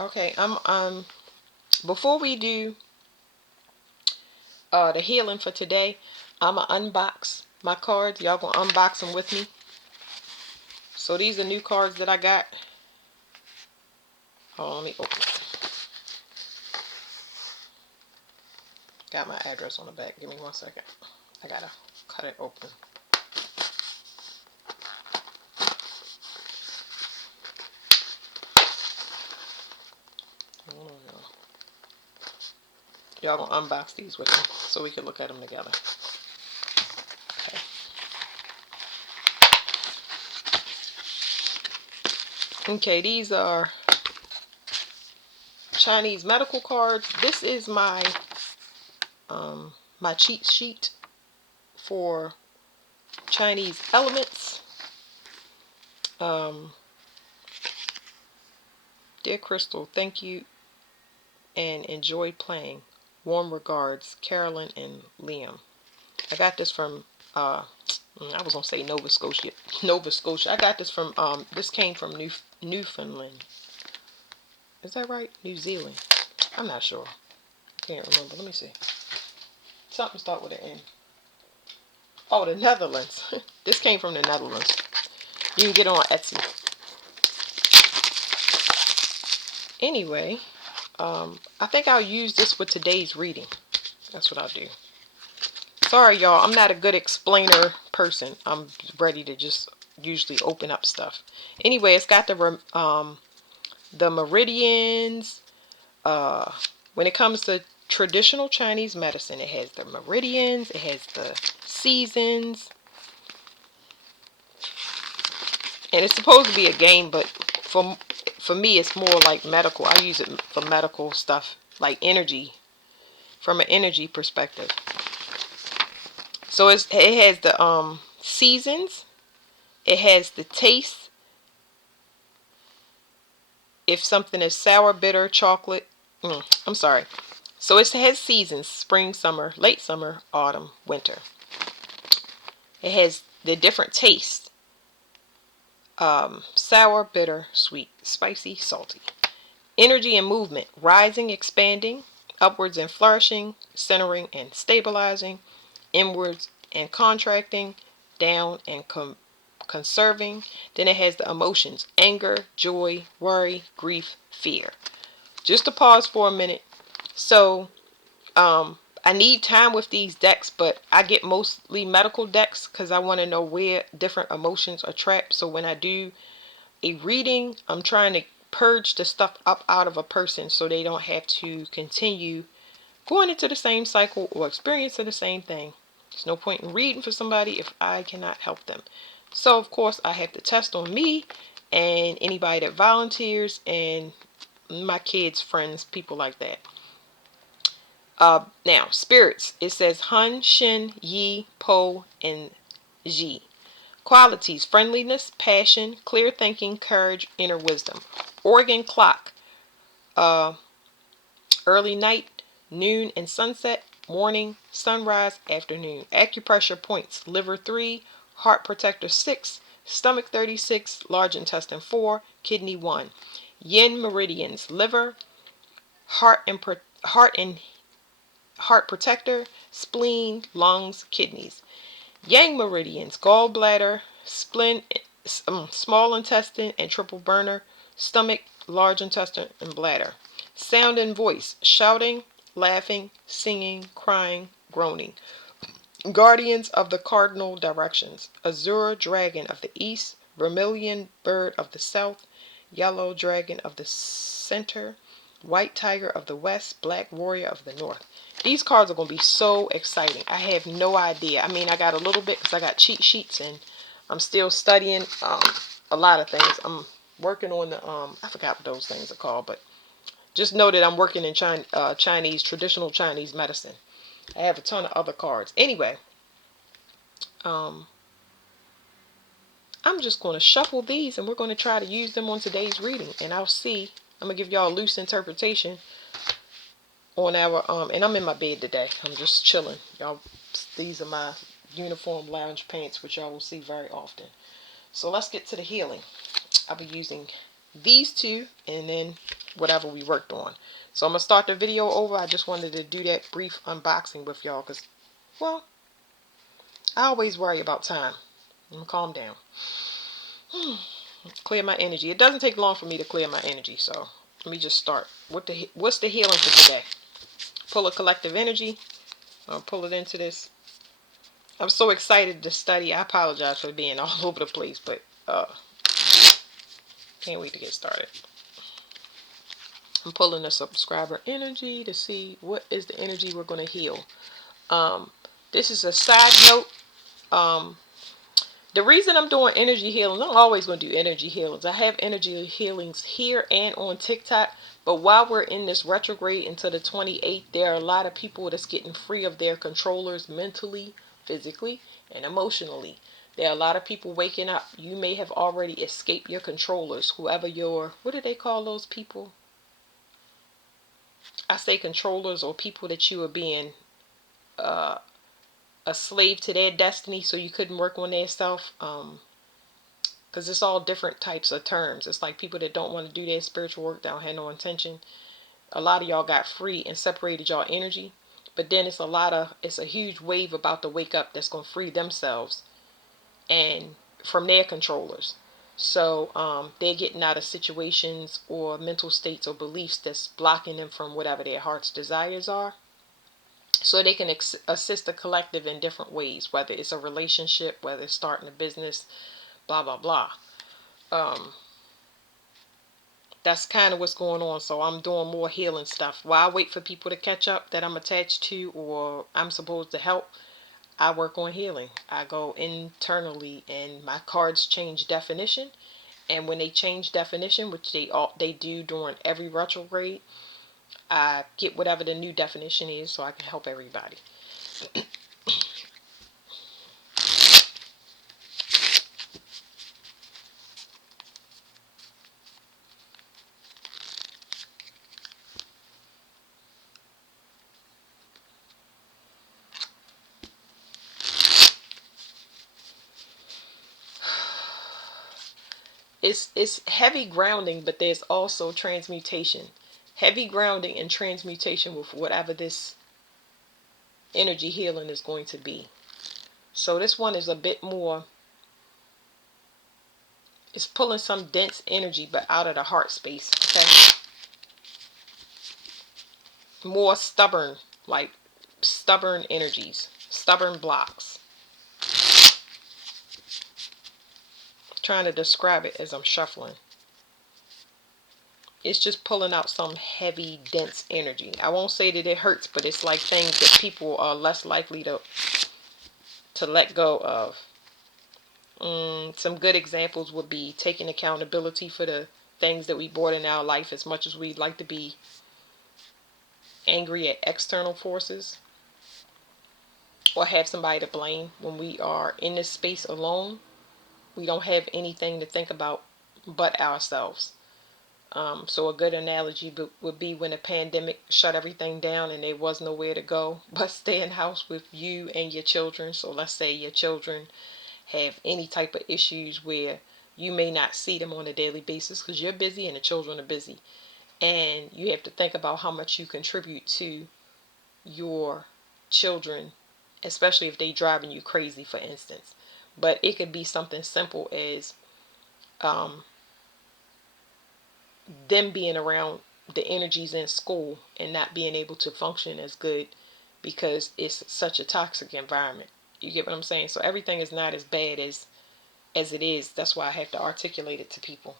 Okay, before we do the healing for today, I'ma unbox my cards. Y'all gonna unbox them with me. So these are new cards that I got. Hold on, let me open it. Got my address on the back. Give me 1 second. I gotta cut it open. Hold on, y'all. Y'all gonna unbox these with me so we can look at them together. Okay. Okay, these are Chinese medical cards. This is my my cheat sheet for Chinese elements. Dear Crystal, thank you and enjoy playing. Warm regards, Carolyn and Liam. I got this from I was gonna say Nova Scotia. Nova Scotia. I got this from this came from Newfoundland. Is that right? New Zealand. I'm not sure. I can't remember. Let me see. Something start with an N. Oh, the Netherlands. This came from the Netherlands. You can get it on Etsy. Anyway, I think I'll use this with today's reading. That's what I'll do. Sorry, y'all. I'm not a good explainer person. I'm ready to just usually open up stuff. Anyway, it's got the meridians. When it comes to traditional Chinese medicine, it has the meridians. It has the seasons. And it's supposed to be a game, but for me, it's more like medical. I use it for medical stuff, like energy, from an energy perspective. So it has the seasons. It has the taste. If something is sour, bitter, chocolate. I'm sorry. So it has seasons: spring, summer, late summer, autumn, winter. It has the different tastes: sour, bitter, sweet, spicy, salty. Energy and movement: rising, expanding, upwards and flourishing, centering and stabilizing, inwards and contracting, down and conserving. Then it has the emotions: anger, joy, worry, grief, fear. Just to pause for a minute. So I need time with these decks, but I get mostly medical decks because I want to know where different emotions are trapped. So when I do a reading, I'm trying to purge the stuff up out of a person so they don't have to continue going into the same cycle or experiencing the same thing. There's no point in reading for somebody if I cannot help them. So of course I have to test on me and anybody that volunteers and my kids, friends, people like that. Now, spirits. It says Hun, Shin, Yi, Po, and Ji. Qualities: friendliness, passion, clear thinking, courage, inner wisdom. Organ clock. Uh, Early night, noon and sunset, morning, sunrise, afternoon. Acupressure points: liver 3, heart protector 6, stomach 36, large intestine 4, kidney 1. Yin meridians: liver, heart and heart protector, spleen, lungs, kidneys. Yang meridians: gallbladder, spleen, small intestine and triple burner, stomach, large intestine, and bladder. Sound and voice: shouting, laughing, singing, crying, groaning. Guardians of the cardinal directions: azure dragon of the east, vermilion bird of the south, yellow dragon of the center, white tiger of the west, black warrior of the north. These cards are going to be so exciting. I have no idea. I mean, I got a little bit because I got cheat sheets and I'm still studying a lot of things. I'm working on the, I forgot what those things are called, but just know that I'm working in Chinese, traditional Chinese medicine. I have a ton of other cards. Anyway, I'm just going to shuffle these and we're going to try to use them on today's reading. And I'll see. I'm going to give y'all a loose interpretation on our and I'm in my bed today. I'm just chilling. Y'all, these are my uniform lounge pants, which y'all will see very often. So let's get to the healing. I'll be using these two, and then whatever we worked on. So I'm going to start the video over. I just wanted to do that brief unboxing with y'all because, well, I always worry about time. I'm going to calm down. Clear my energy. It doesn't take long for me to clear my energy, so let me just start. What's the healing for today? Pull a collective energy. I'll pull it into this. I'm so excited to study. I apologize for being all over the place, but can't wait to get started. I'm pulling the subscriber energy to see what is the energy we're going to heal. This is a side note. The reason I'm doing energy healings, I'm always going to do energy healings. I have energy healings here and on TikTok. But while we're in this retrograde until the 28th, there are a lot of people that's getting free of their controllers mentally, physically, and emotionally. There are a lot of people waking up. You may have already escaped your controllers. Whoever your, what do they call those people? I say controllers, or people that you are being a slave to their destiny so you couldn't work on their self. Because it's all different types of terms. It's like people that don't want to do their spiritual work, that don't have no intention. A lot of y'all got free and separated y'all energy. But then it's a huge wave about to wake up that's going to free themselves and from their controllers. So they're getting out of situations or mental states or beliefs that's blocking them from whatever their heart's desires are. So they can assist the collective in different ways, whether it's a relationship, whether it's starting a business, blah, blah, blah. That's kind of what's going on. So I'm doing more healing stuff. While I wait for people to catch up that I'm attached to or I'm supposed to help, I work on healing. I go internally and my cards change definition. And when they change definition, which they do during every retrograde, I get whatever the new definition is so I can help everybody. It's heavy grounding, but there's also transmutation. Heavy grounding and transmutation with whatever this energy healing is going to be. So this one is a bit more, it's pulling some dense energy but out of the heart space, okay? More stubborn, like stubborn energies, stubborn blocks. Trying to describe it as I'm shuffling. It's just pulling out some heavy, dense energy. I won't say that it hurts, but it's like things that people are less likely to let go of. Some good examples would be taking accountability for the things that we brought in our life, as much as we'd like to be angry at external forces or have somebody to blame. When we are in this space alone, we don't have anything to think about but ourselves. So a good analogy would be when a pandemic shut everything down and there was nowhere to go but stay in house with you and your children. So let's say your children have any type of issues where you may not see them on a daily basis because you're busy and the children are busy. And you have to think about how much you contribute to your children, especially if they driving you crazy, for instance. But it could be something simple as them being around the energies in school and not being able to function as good because it's such a toxic environment. You get what I'm saying? So everything is not as bad as it is. That's why I have to articulate it to people.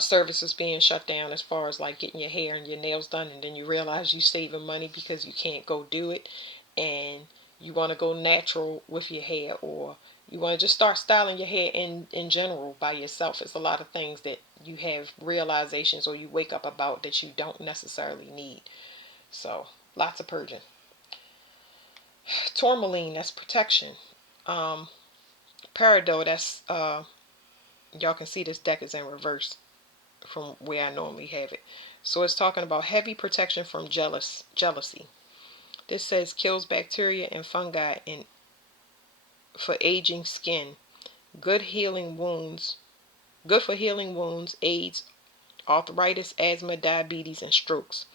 Services being shut down as far as like getting your hair and your nails done, and then you realize you saving money because you can't go do it, and you want to go natural with your hair, or you want to just start styling your hair in general by yourself. It's a lot of things that you have realizations or you wake up about that you don't necessarily need. So lots of purging. Tourmaline, that's protection. Peridot, that's y'all can see this deck is in reverse from where I normally have it. So it's talking about heavy protection from jealousy. This says kills bacteria and fungi for aging skin, good healing wounds, Good for healing wounds, AIDS, arthritis, asthma, diabetes, and strokes.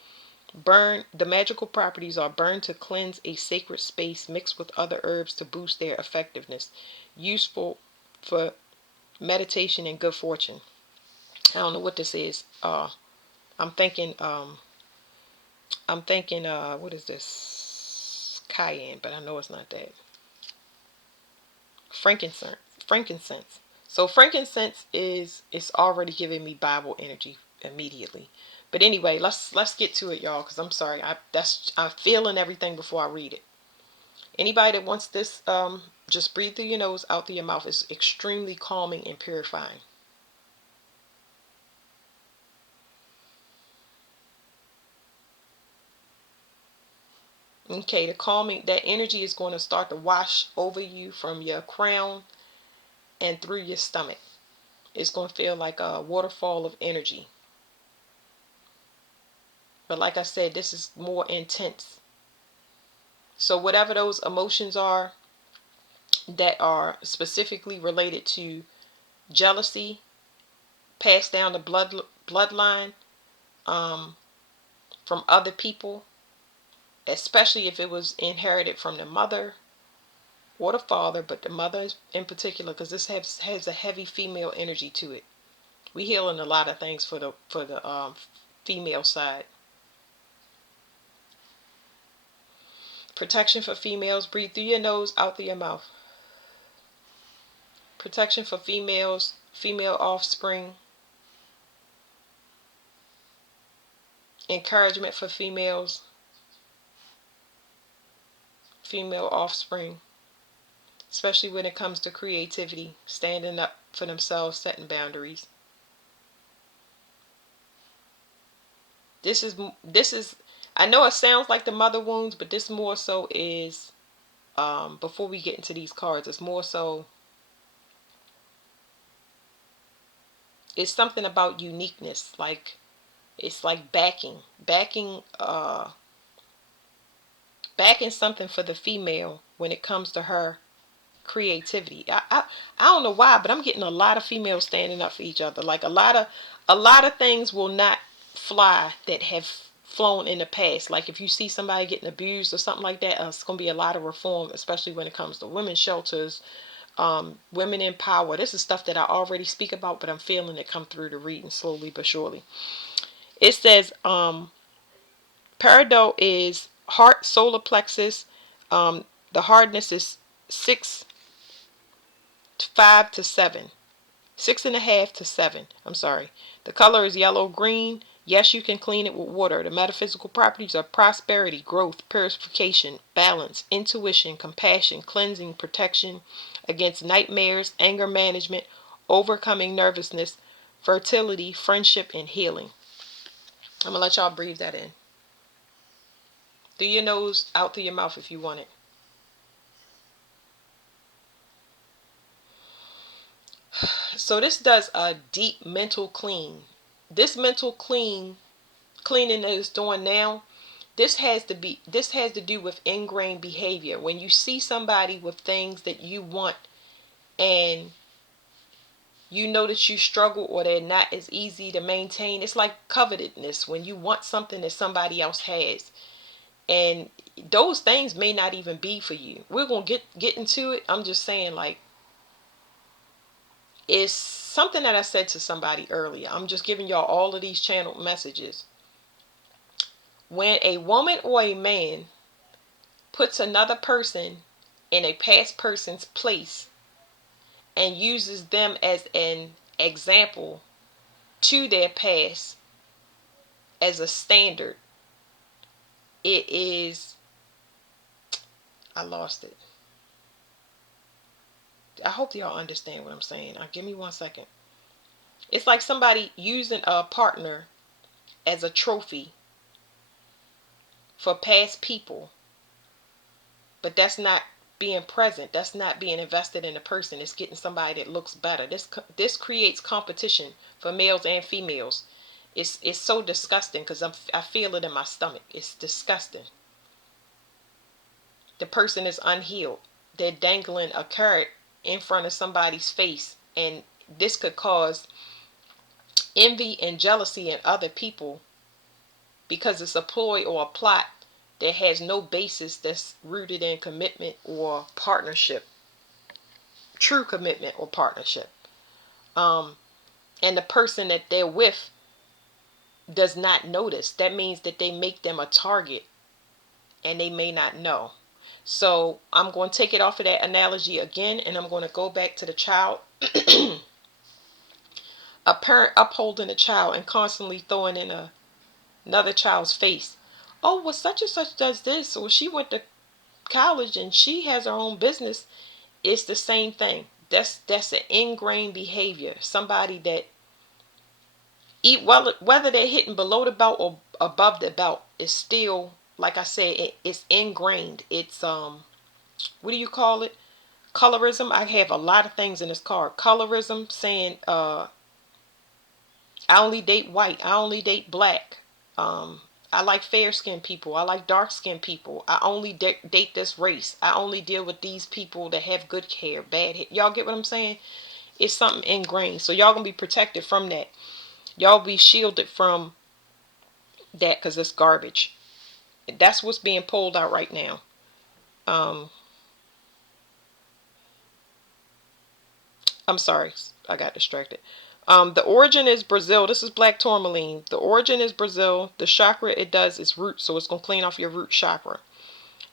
Burn. The magical properties are burned to cleanse a sacred space, mixed with other herbs to boost their effectiveness. Useful for meditation and good fortune. I don't know what this is. I'm thinking. What is this? Cayenne, but I know it's not that. Frankincense. Frankincense. So frankincense is, it's already giving me Bible energy immediately. But anyway, let's get to it, y'all, because I'm sorry. I'm feeling everything before I read it. Anybody that wants this, just breathe through your nose, out through your mouth. It's extremely calming and purifying. Okay, the calming, that energy is going to start to wash over you from your crown and through your stomach. It's going to feel like a waterfall of energy. But like I said, this is more intense. So whatever those emotions are that are specifically related to jealousy, passed down the bloodline, um, from other people, especially if it was inherited from the mother or the father, but the mother in particular, because this has a heavy female energy to it. We healing a lot of things for the female side. Protection for females. Breathe through your nose, out through your mouth. Protection for females, female offspring. Encouragement for females, female offspring, especially when it comes to creativity, standing up for themselves, setting boundaries. This is I know it sounds like the mother wounds, but this more so is, before we get into these cards, it's more so, it's something about uniqueness. Like, it's like backing something for the female when it comes to her creativity. I don't know why, but I'm getting a lot of females standing up for each other. Like a lot of things will not fly that have flown in the past. Like if you see somebody getting abused or something like that, it's going to be a lot of reform, especially when it comes to women's shelters, women in power. This is stuff that I already speak about, but I'm feeling it come through the reading slowly but surely. It says, peridot is heart, solar plexus. The hardness is 5 to 7. 6.5 to 7. I'm sorry. The color is yellow green. Yes, you can clean it with water. The metaphysical properties are prosperity, growth, purification, balance, intuition, compassion, cleansing, protection against nightmares, anger management, overcoming nervousness, fertility, friendship, and healing. I'm going to let y'all breathe that in. Through your nose, out through your mouth if you want it. So this does a deep mental clean. This mental cleaning that it's doing now, this has to do with ingrained behavior. When you see somebody with things that you want and you know that you struggle or they're not as easy to maintain, it's like covetousness when you want something that somebody else has. And those things may not even be for you. We're going to get into it. I'm just saying, like, it's something that I said to somebody earlier. I'm just giving y'all all of these channeled messages. When a woman or a man puts another person in a past person's place and uses them as an example to their past as a standard, it is, I lost it. I hope y'all understand what I'm saying. Give me 1 second. It's like somebody using a partner as a trophy for past people, but that's not being present. That's not being invested in a person. It's getting somebody that looks better. This creates competition for males and females. It's so disgusting because I feel it in my stomach. It's disgusting. The person is unhealed. They're dangling a carrot in front of somebody's face, and this could cause envy and jealousy in other people because it's a ploy or a plot that has no basis that's rooted in commitment or partnership, true commitment or partnership. Um, and the person that they're with does not notice. That means that they make them a target and they may not know. So I'm going to take it off of that analogy again, and I'm going to go back to the child. A parent upholding a child and constantly throwing in another child's face. Oh, well, such and such does this, or she went to college and she has her own business. It's the same thing. That's an ingrained behavior. Somebody that eat well, whether they're hitting below the belt or above the belt, is still, like I said, it's ingrained. It's what do you call it? Colorism. I have a lot of things in this card. Colorism, saying I only date white. I only date black. Um, I like fair skinned people. I like dark skinned people. I only date this race. I only deal with these people that have good hair, bad hair. Y'all get what I'm saying? It's something ingrained. So y'all gonna be protected from that. Y'all be shielded from that because it's garbage. That's what's being pulled out right now. Um, I'm sorry, I got distracted. The origin is Brazil. This is black tourmaline. The origin is Brazil. The chakra it does is root, so it's gonna clean off your root chakra.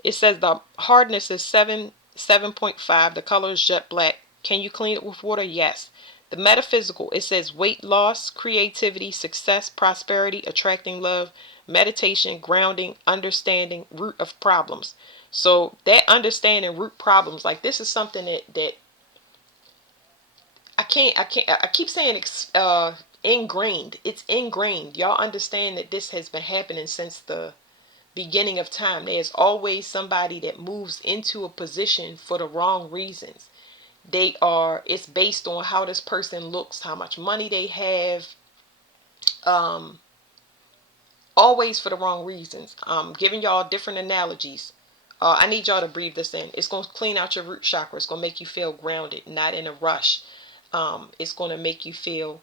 It says the hardness is 7.5. The color is jet black. Can you clean it with water? Yes. The metaphysical, it says weight loss, creativity, success, prosperity, attracting love, meditation, grounding, understanding, root of problems. So that understanding root problems, like this is something that I keep saying ingrained. It's ingrained. Y'all understand that this has been happening since the beginning of time. There's always somebody that moves into a position for the wrong reasons. It's based on how this person looks, how much money they have, um, always for the wrong reasons. Giving y'all different analogies. I need y'all to breathe this in. It's going to clean out your root chakra. It's going to make you feel grounded, not in a rush. It's going to make you feel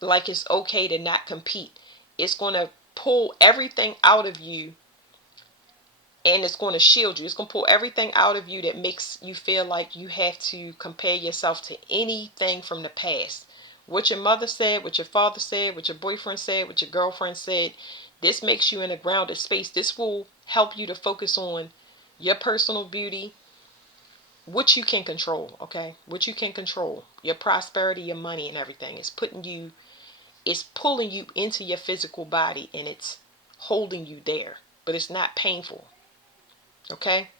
like it's okay to not compete. It's going to pull everything out of you, and it's going to shield you. It's going to pull everything out of you that makes you feel like you have to compare yourself to anything from the past. What your mother said, what your father said, what your boyfriend said, what your girlfriend said. This makes you in a grounded space. This will help you to focus on your personal beauty, what you can control, okay? What you can control. Your prosperity, your money, and everything. It's pulling you into your physical body, and it's holding you there. But it's not painful. Okay?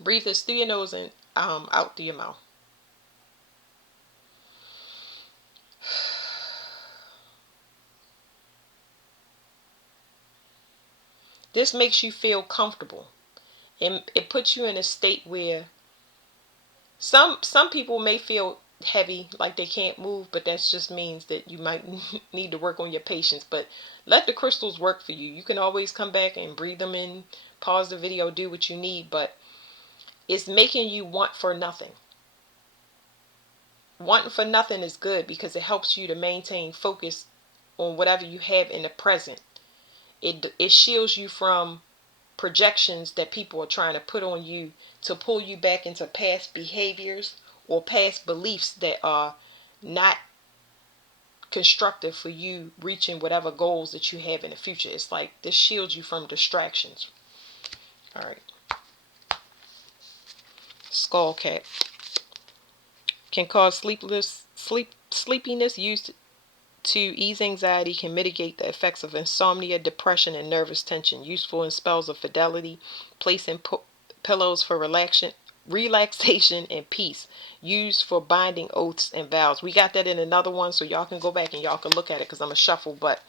Breathe this through your nose and out through your mouth. This makes you feel comfortable. And it puts you in a state where some people may feel heavy, like they can't move, but that just means that you might need to work on your patience. But let the crystals work for you. You can always come back and breathe them in, pause the video, do what you need, but it's making you want for nothing. Wanting for nothing is good because it helps you to maintain focus on whatever you have in the present. It shields you from projections that people are trying to put on you to pull you back into past behaviors or past beliefs that are not constructive for you reaching whatever goals that you have in the future. It's like this shields you from distractions. All right. Skull cat can cause sleepiness. Used to ease anxiety, can mitigate the effects of insomnia, depression, and nervous tension. Useful in spells of fidelity, placing pillows for relaxation and peace. Used for binding oaths and vows. We got that in another one, so y'all can go back and y'all can look at it because I'm a shuffle. But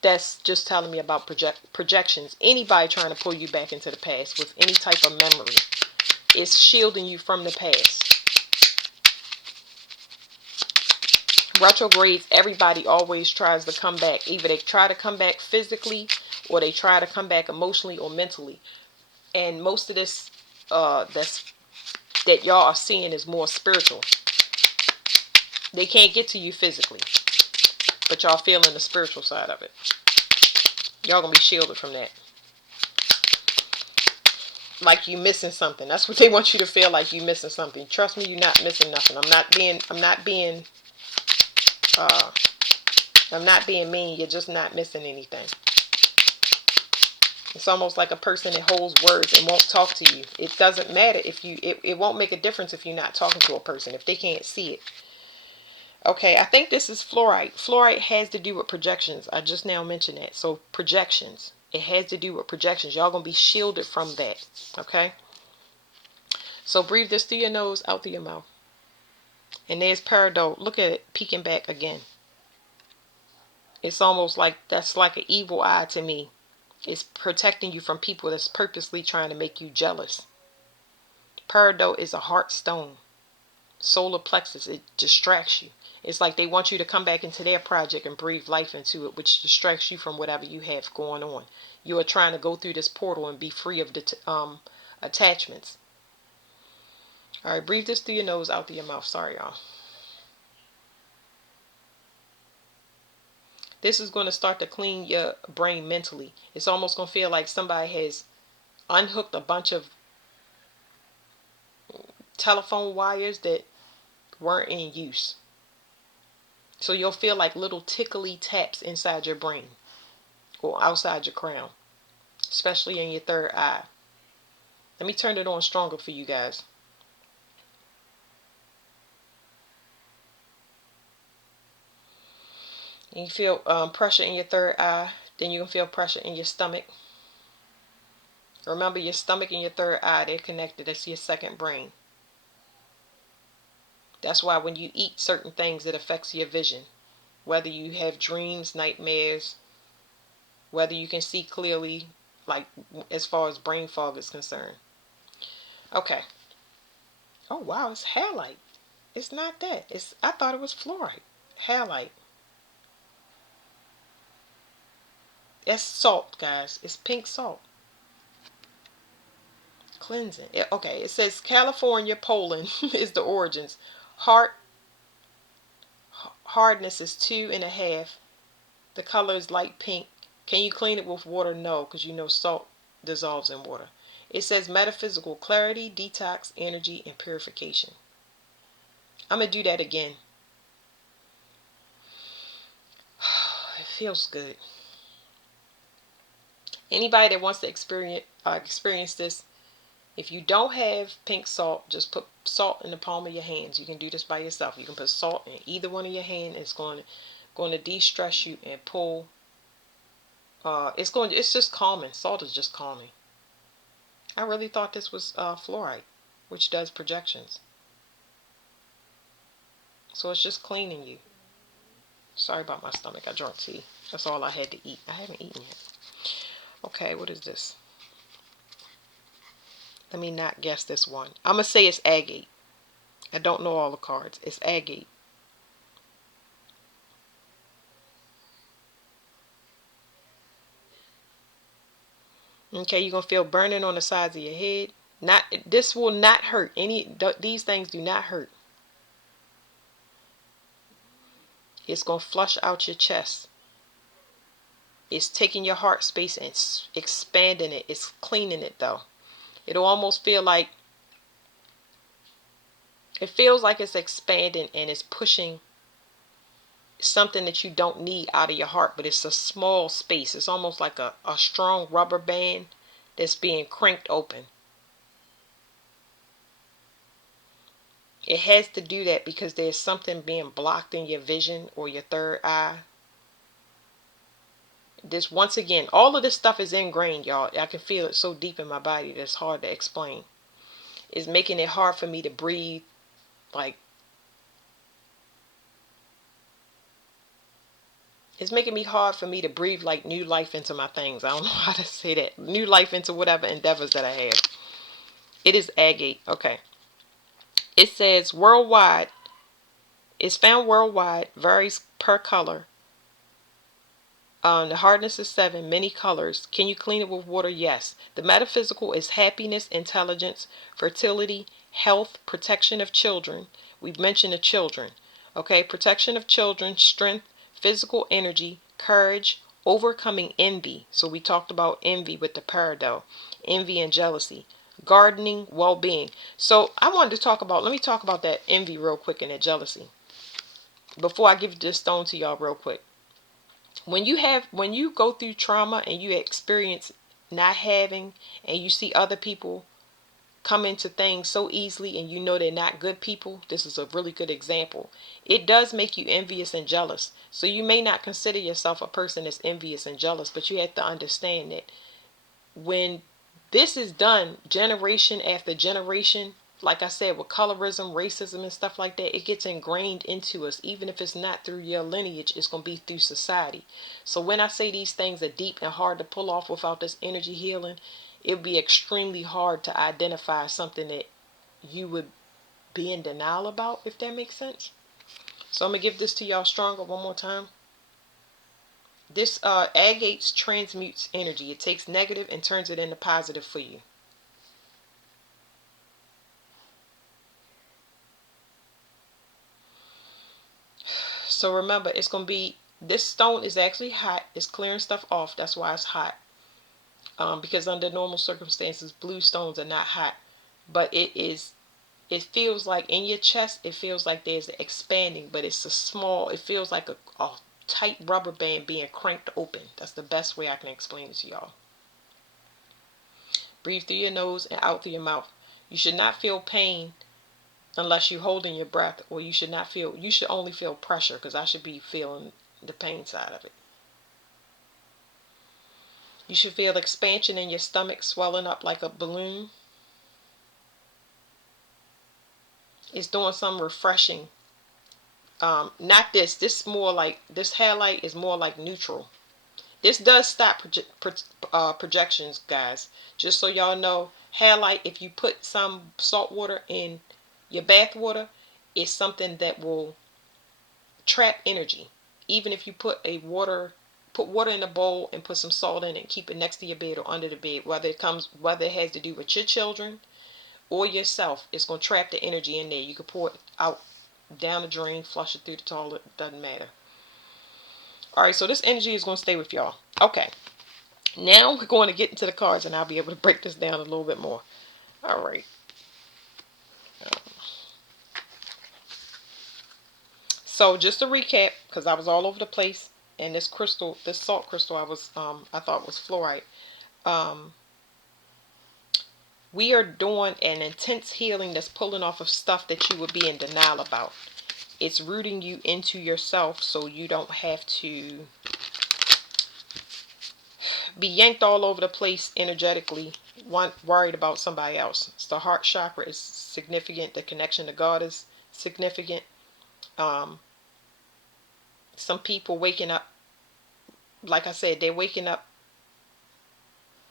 that's just telling me about projections. Anybody trying to pull you back into the past with any type of memory, it's shielding you from the past. Retrogrades, everybody always tries to come back. Either they try to come back physically or they try to come back emotionally or mentally. And most of this that's that y'all are seeing is more spiritual. They can't get to you physically, but y'all feeling the spiritual side of it. Y'all gonna be shielded from that. Like you missing something. That's what they want you to feel, like you missing something. Trust me, you're not missing nothing. I'm not being mean. You're just not missing anything. It's almost like a person that holds words and won't talk to you. It doesn't matter if you, it won't make a difference if you're not talking to a person, if they can't see it. Okay, I think this is fluorite. Fluorite has to do with projections. I just now mentioned that. So projections. It has to do with projections. Y'all going to be shielded from that. Okay? So breathe this through your nose, out through your mouth. And there's peridot. Look at it peeking back again. It's almost like that's like an evil eye to me. It's protecting you from people that's purposely trying to make you jealous. Peridot is a heart stone. Solar plexus. It distracts you. It's like they want you to come back into their project and breathe life into it, which distracts you from whatever you have going on. You are trying to go through this portal and be free of attachments. All right, breathe this through your nose, out through your mouth. Sorry, y'all. This is going to start to clean your brain mentally. It's almost going to feel like somebody has unhooked a bunch of telephone wires that weren't in use. So you'll feel like little tickly taps inside your brain or outside your crown, especially in your third eye. Let me turn it on stronger for you guys. You feel pressure in your third eye. Then you can feel pressure in your stomach. Remember, your stomach and your third eye, they're connected. That's your second brain. That's why when you eat certain things, it affects your vision. Whether you have dreams, nightmares, whether you can see clearly, like as far as brain fog is concerned. Okay. Oh, wow, it's halite. It's not that. I thought it was fluorite. Halite. That's salt, guys. It's pink salt. Cleansing. Okay, it says California, Poland is the origins. Hardness is 2.5. The color is light pink. Can you clean it with water? No, because you know salt dissolves in water. It says metaphysical clarity, detox, energy, and purification. I'm going to do that again. It feels good. Anybody that wants to experience this, if you don't have pink salt, just put salt in the palm of your hands. You can do this by yourself. You can put salt in either one of your hands. It's going to de-stress you and pull. It's just calming. Salt is just calming. I really thought this was fluorite, which does projections. So it's just cleaning you. Sorry about my stomach. I drank tea. That's all I had to eat. I haven't eaten yet. Okay, what is this? Let me not guess this one. I'm going to say it's agate. I don't know all the cards. It's agate. Okay, you're going to feel burning on the sides of your head. This will not hurt. These things do not hurt. It's going to flush out your chest. It's taking your heart space and expanding it. It's cleaning it though. It'll almost feel like, it feels like it's expanding and it's pushing something that you don't need out of your heart, but it's a small space. It's almost like a strong rubber band that's being cranked open. It has to do that because there's something being blocked in your vision or your third eye. This, once again, all of this stuff is ingrained, y'all. I can feel it so deep in my body that it's hard to explain. It's making it hard for me to breathe. Like, it's making me hard for me to breathe like new life into my things. I don't know how to say that. New life into whatever endeavors that I have. It is agate. Okay. It says worldwide. It's found worldwide. Varies per color. The hardness is 7. Many colors. Can you clean it with water? Yes. The metaphysical is happiness, intelligence, fertility, health, protection of children. We've mentioned the children. Okay, protection of children, strength, physical energy, courage, overcoming envy. So we talked about envy with the parado, envy and jealousy, gardening, well-being. So I wanted to talk about, let me talk about that envy real quick and that jealousy before I give this stone to y'all real quick. When you go through trauma and you experience not having, and you see other people come into things so easily and you know they're not good people, this is a really good example. It does make you envious and jealous. So you may not consider yourself a person that's envious and jealous, but you have to understand that when this is done generation after generation, like I said, with colorism, racism, and stuff like that, it gets ingrained into us. Even if it's not through your lineage, it's going to be through society. So when I say these things are deep and hard to pull off without this energy healing, it would be extremely hard to identify something that you would be in denial about, if that makes sense. So I'm going to give this to y'all stronger one more time. This agates transmutes energy. It takes negative and turns it into positive for you. So remember, it's going to be, this stone is actually hot. It's clearing stuff off. That's why it's hot. Because under normal circumstances, blue stones are not hot. But it feels like in your chest, it feels like there's expanding, but it's a small, it feels like a tight rubber band being cranked open. That's the best way I can explain it to y'all. Breathe through your nose and out through your mouth. You should not feel pain unless you're holding your breath, or you should not feel, you should only feel pressure, because I should be feeling the pain side of it. You should feel expansion in your stomach, swelling up like a balloon. It's doing some refreshing. Not this. This more like, this hairlight is more like neutral. This does stop projections, guys. Just so y'all know, hairlight, if you put some salt water in your bath water, it's something that will trap energy. Even if you put water in a bowl and put some salt in it, keep it next to your bed or under the bed, whether it has to do with your children or yourself, it's going to trap the energy in there. You can pour it out down the drain, flush it through the toilet, doesn't matter. All right, so this energy is going to stay with y'all. Okay, now we're going to get into the cards, and I'll be able to break this down a little bit more. All right. So just to recap, because I was all over the place, and this crystal, this salt crystal, I thought was fluorite. Um, we are doing an intense healing that's pulling off of stuff that you would be in denial about. It's rooting you into yourself, so you don't have to be yanked all over the place energetically, worried about somebody else. So the heart chakra is significant. The connection to God is significant. Um, some people waking up, like I said, they're waking up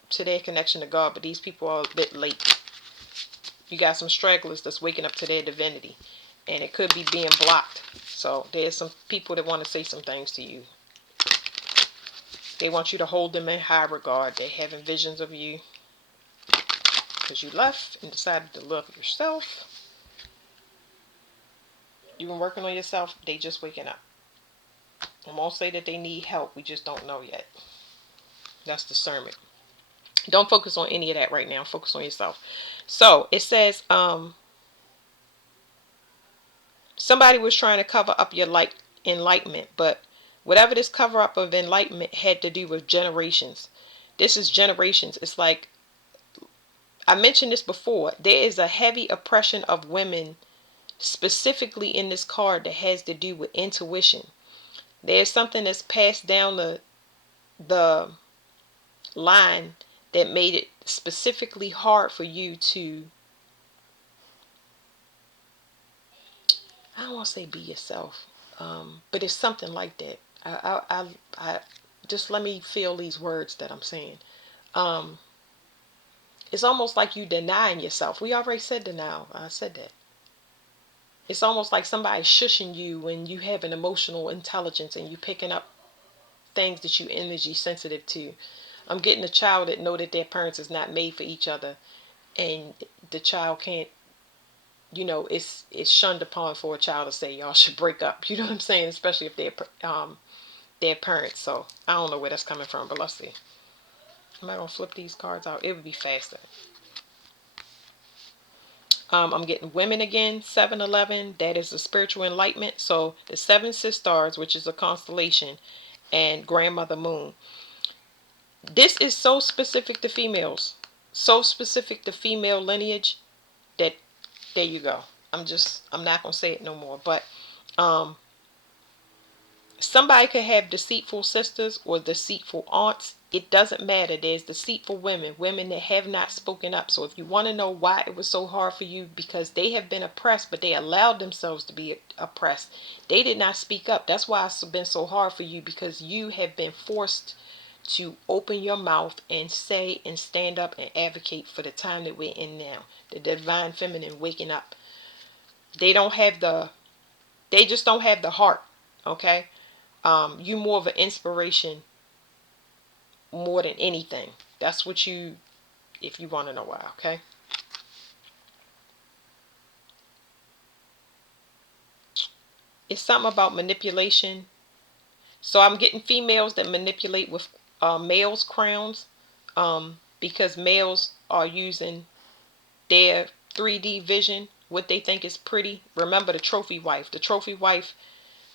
to their connection to God, but these people are a bit late. You got some stragglers that's waking up to their divinity, and it could be being blocked. So there's some people that want to say some things to you. They want you to hold them in high regard. They're having visions of you because you left and decided to love yourself. You've been working on yourself. They just waking up. I won't say that they need help. We just don't know yet. That's discernment. Don't focus on any of that right now. Focus on yourself. So it says, somebody was trying to cover up your enlightenment, but whatever this cover up of enlightenment had to do with generations. This is generations. It's like, I mentioned this before. There is a heavy oppression of women, specifically in this card, that has to do with intuition. There's something that's passed down the line that made it specifically hard for you to, I don't want to say be yourself, but it's something like that. I just let me feel these words that I'm saying. Um, it's almost like you denying yourself. We already said denial. I said that. It's almost like somebody shushing you when you have an emotional intelligence and you picking up things that you energy sensitive to. I'm getting a child that know that their parents is not made for each other, and the child can't it's shunned upon for a child to say y'all should break up. You know what I'm saying? Especially if they're their parents. So I don't know where that's coming from, but let's see. Am I gonna flip these cards out? It would be faster. I'm getting women again, 7-11. That is the spiritual enlightenment. So the seven sisters, which is a constellation, and grandmother moon. This is so specific to females, so specific to female lineage that there you go. I'm not gonna say it no more. But um, somebody could have deceitful sisters or deceitful aunts. It doesn't matter. There's deceitful women that have not spoken up. So if you want to know why it was so hard for you, because they have been oppressed, but they allowed themselves to be oppressed. They did not speak up. That's why it's been so hard for you, because you have been forced to open your mouth and say and stand up and advocate for the time that we're in now. The divine feminine waking up. They don't have they just don't have the heart. Okay. You more of an inspiration more than anything. That's what you, if you want to know why, okay? It's something about manipulation. So I'm getting females that manipulate with males' crowns, because males are using their 3D vision, what they think is pretty. Remember the trophy wife. The trophy wife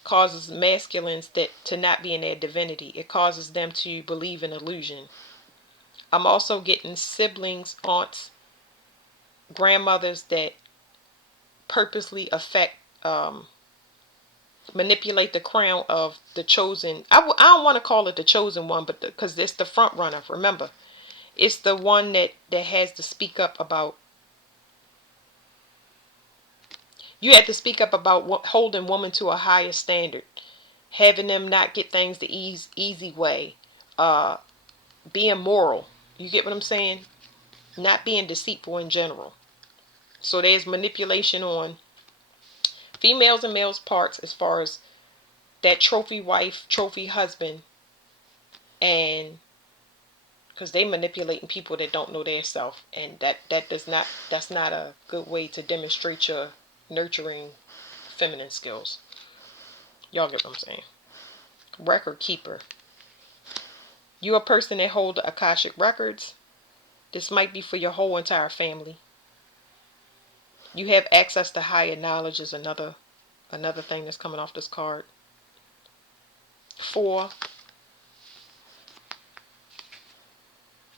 causes masculines that to not be in their divinity. It causes them to believe in illusion. I'm also getting siblings, aunts, grandmothers that purposely affect, manipulate the crown of the chosen. I don't want to call it the chosen one, but because it's the front runner. Remember, it's the one that has to speak up about. You have to speak up about holding women to a higher standard, having them not get things the easy way, uh, being moral. You get what I'm saying? Not being deceitful in general. So there's manipulation on females and males parts as far as that trophy wife, trophy husband, and because they manipulating people that don't know their self, and that's not a good way to demonstrate your nurturing feminine skills. Y'all get what I'm saying? Record keeper. You a person that hold Akashic records. This might be for your whole entire family. You have access to higher knowledge is another thing that's coming off this card. 4.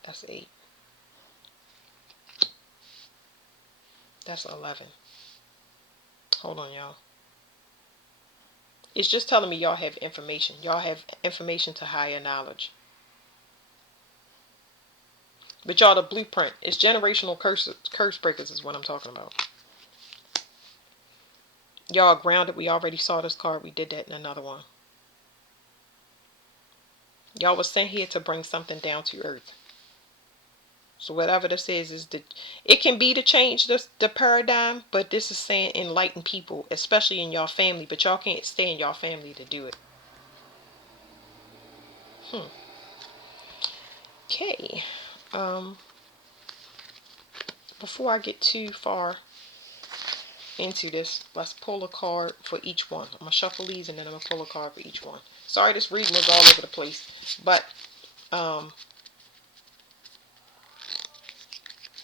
That's 8. That's 11. Hold on, y'all. It's just telling me y'all have information. Y'all have information to higher knowledge. But y'all, the blueprint. It's generational curse breakers is what I'm talking about. Y'all grounded. We already saw this card. We did that in another one. Y'all was sent here to bring something down to earth. So whatever this is it can be to change the paradigm, but this is saying enlighten people, especially in y'all family. But y'all can't stay in y'all family to do it. Okay. Before I get too far into this, let's pull a card for each one. I'm gonna shuffle these and then I'm gonna pull a card for each one. Sorry, this reading was all over the place, but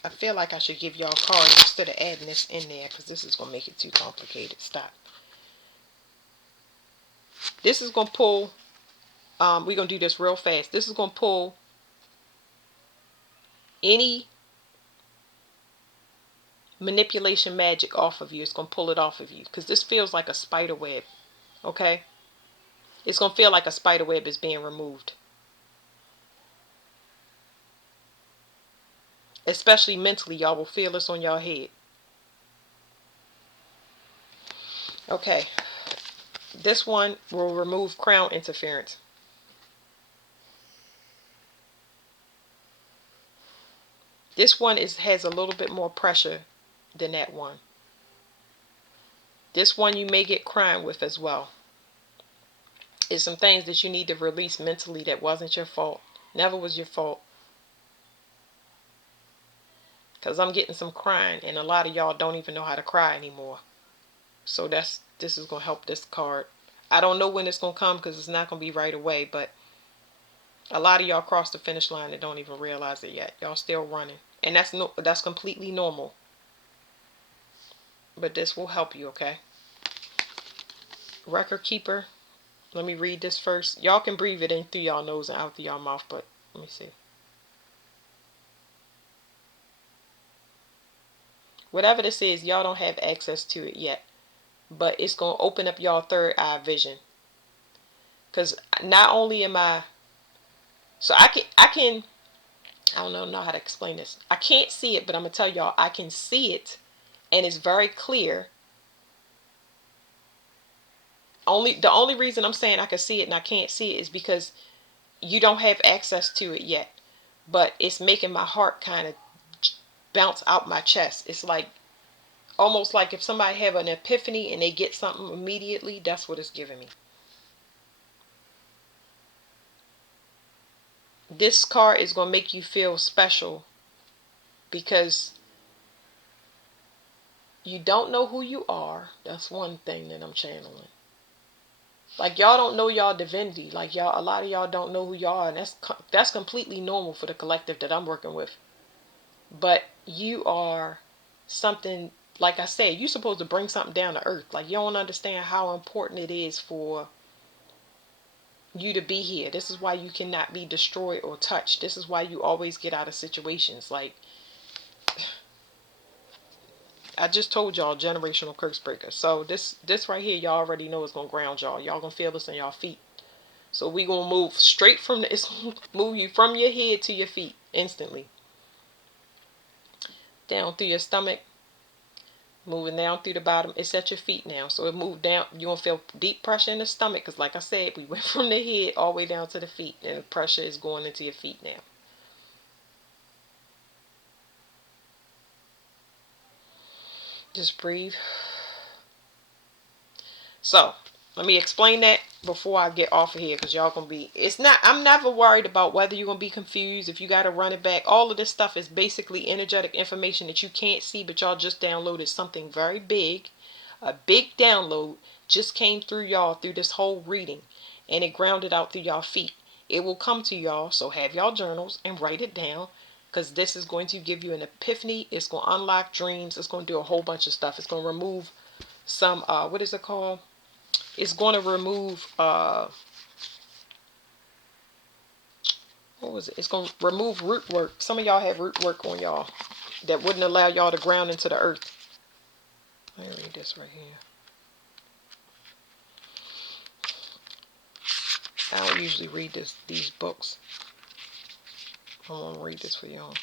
I feel like I should give y'all cards instead of adding this in there, because this is gonna make it too complicated. Stop. This is gonna pull. We're gonna do this real fast. This is gonna pull any manipulation magic off of you. It's gonna pull it off of you, because this feels like a spider web. Okay. It's gonna feel like a spider web is being removed. Especially mentally, y'all will feel this on your head. Okay. This one will remove crown interference. This one has a little bit more pressure than that one. This one you may get crying with as well. It's some things that you need to release mentally that wasn't your fault. Never was your fault. because I'm getting some crying, and a lot of y'all don't even know how to cry anymore. So this is going to help this card. I don't know when it's going to come because it's not going to be right away, but a lot of y'all crossed the finish line and don't even realize it yet. Y'all still running, and that's completely normal. But this will help you, okay? Record keeper. Let me read this first. Y'all can breathe it in through y'all nose and out through y'all mouth, but let me see. Whatever this is, y'all don't have access to it yet, but it's going to open up y'all third eye vision. Because not only am I, so I don't know how to explain this. I can't see it, but I'm going to tell y'all, I can see it, and it's very clear. The only reason I'm saying I can see it and I can't see it is because you don't have access to it yet, but it's making my heart kind of bounce out my chest. It's like almost like if somebody have an epiphany and they get something immediately. That's what it's giving me. This card is going to make you feel special because you don't know who you are. That's one thing that I'm channeling. Like, y'all don't know y'all divinity. Like, y'all, a lot of y'all don't know who y'all are, and that's completely normal for the collective that I'm working with. But you are something, like I said, you're supposed to bring something down to earth. Like, you don't understand how important it is for you to be here. This is why you cannot be destroyed or touched. This is why you always get out of situations. Like, I just told y'all, generational curse breaker. So this right here, y'all already know it's gonna ground y'all. Y'all gonna feel this in y'all feet. So we gonna move straight from the, it's gonna move you from your head to your feet instantly. Down through your stomach, moving down through the bottom. It's at your feet now. So it moved down. You're gonna feel deep pressure in the stomach because, like I said, we went from the head all the way down to the feet, and the pressure is going into your feet now. Just breathe. So let me explain that before I get off of here, because y'all gonna be, it's not, I'm never worried about whether you're gonna be confused, if you gotta run it back. All of this stuff is basically energetic information that you can't see, but y'all just downloaded something very big. A big download just came through y'all through this whole reading, and it grounded out through y'all feet. It will come to y'all, so have y'all journals and write it down, because this is going to give you an epiphany. It's going to unlock dreams. It's going to do a whole bunch of stuff. It's going to remove some, what is it called? It's going to remove, what was it? It's going to remove root work. Some of y'all have root work on y'all that wouldn't allow y'all to ground into the earth. Let me read this right here. I don't usually read these books. I'm going to read this for y'all.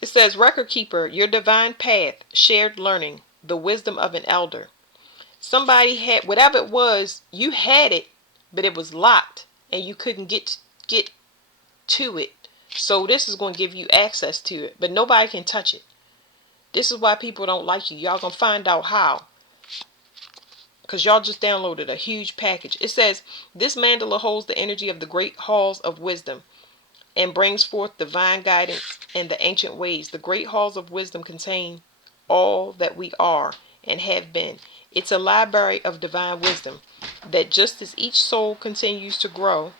It says, Record Keeper, your divine path, shared learning, the wisdom of an elder. Somebody had, whatever it was, you had it, but it was locked, and you couldn't get to it. So this is going to give you access to it, but nobody can touch it. This is why people don't like you. Y'all going to find out how, because y'all just downloaded a huge package. It says, this mandala holds the energy of the great halls of wisdom and brings forth divine guidance and the ancient ways. The great halls of wisdom contain all that we are and have been. It's a library of divine wisdom that, just as each soul continues to grow,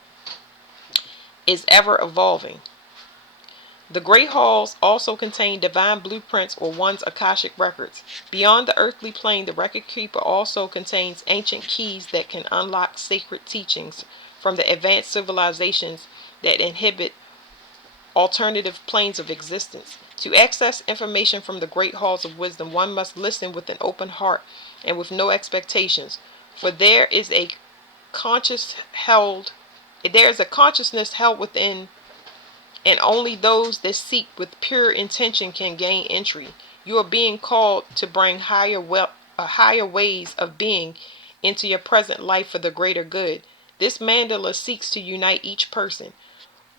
is ever evolving. The great halls also contain divine blueprints or one's Akashic records. Beyond the earthly plane, the record keeper also contains ancient keys that can unlock sacred teachings from the advanced civilizations that inhabit alternative planes of existence. To access information from the great halls of wisdom, one must listen with an open heart and with no expectations, for there is a consciousness held within, and only those that seek with pure intention can gain entry. You are being called to bring higher ways of being into your present life for the greater good. This mandala seeks to unite each person,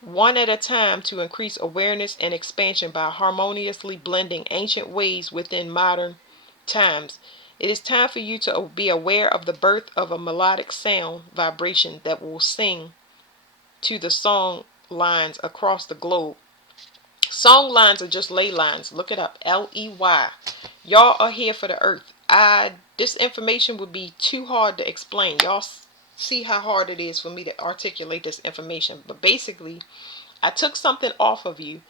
one at a time, to increase awareness and expansion by harmoniously blending ancient ways within modern times. It is time for you to be aware of the birth of a melodic sound vibration that will sing to the song lines across the globe. Song lines are just ley lines. Look it up. Ley. Y'all are here for the earth. This information would be too hard to explain. Y'all see how hard it is for me to articulate this information. But basically, I took something off of you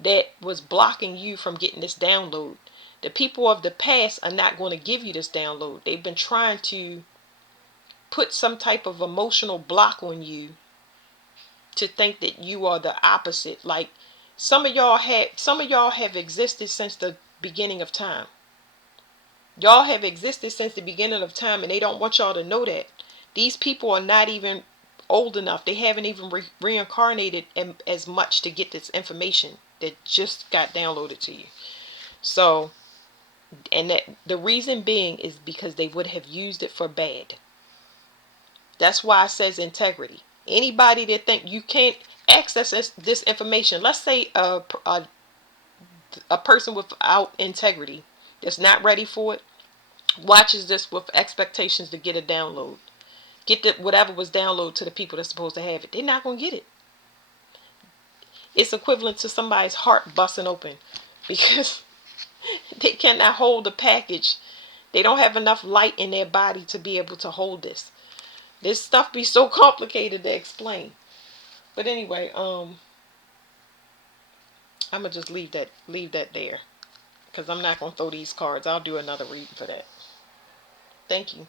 that was blocking you from getting this download. The people of the past are not going to give you this download. They've been trying to put some type of emotional block on you to think that you are the opposite. Like some of y'all have existed since the beginning of time. Y'all have existed since the beginning of time, and they don't want y'all to know that. These people are not even old enough. They haven't even reincarnated as much to get this information that just got downloaded to you. So, and that the reason being is because they would have used it for bad. That's why it says integrity. Anybody that think you can't access this information, let's say a person without integrity that's not ready for it, watches this with expectations to get a download. Get the whatever was downloaded to the people that's supposed to have it. They're not going to get it. It's equivalent to somebody's heart busting open because they cannot hold the package. They don't have enough light in their body to be able to hold this. This stuff be so complicated to explain. But anyway, I'm gonna just leave that there because I'm not gonna throw these cards. I'll do another reading for that. Thank you.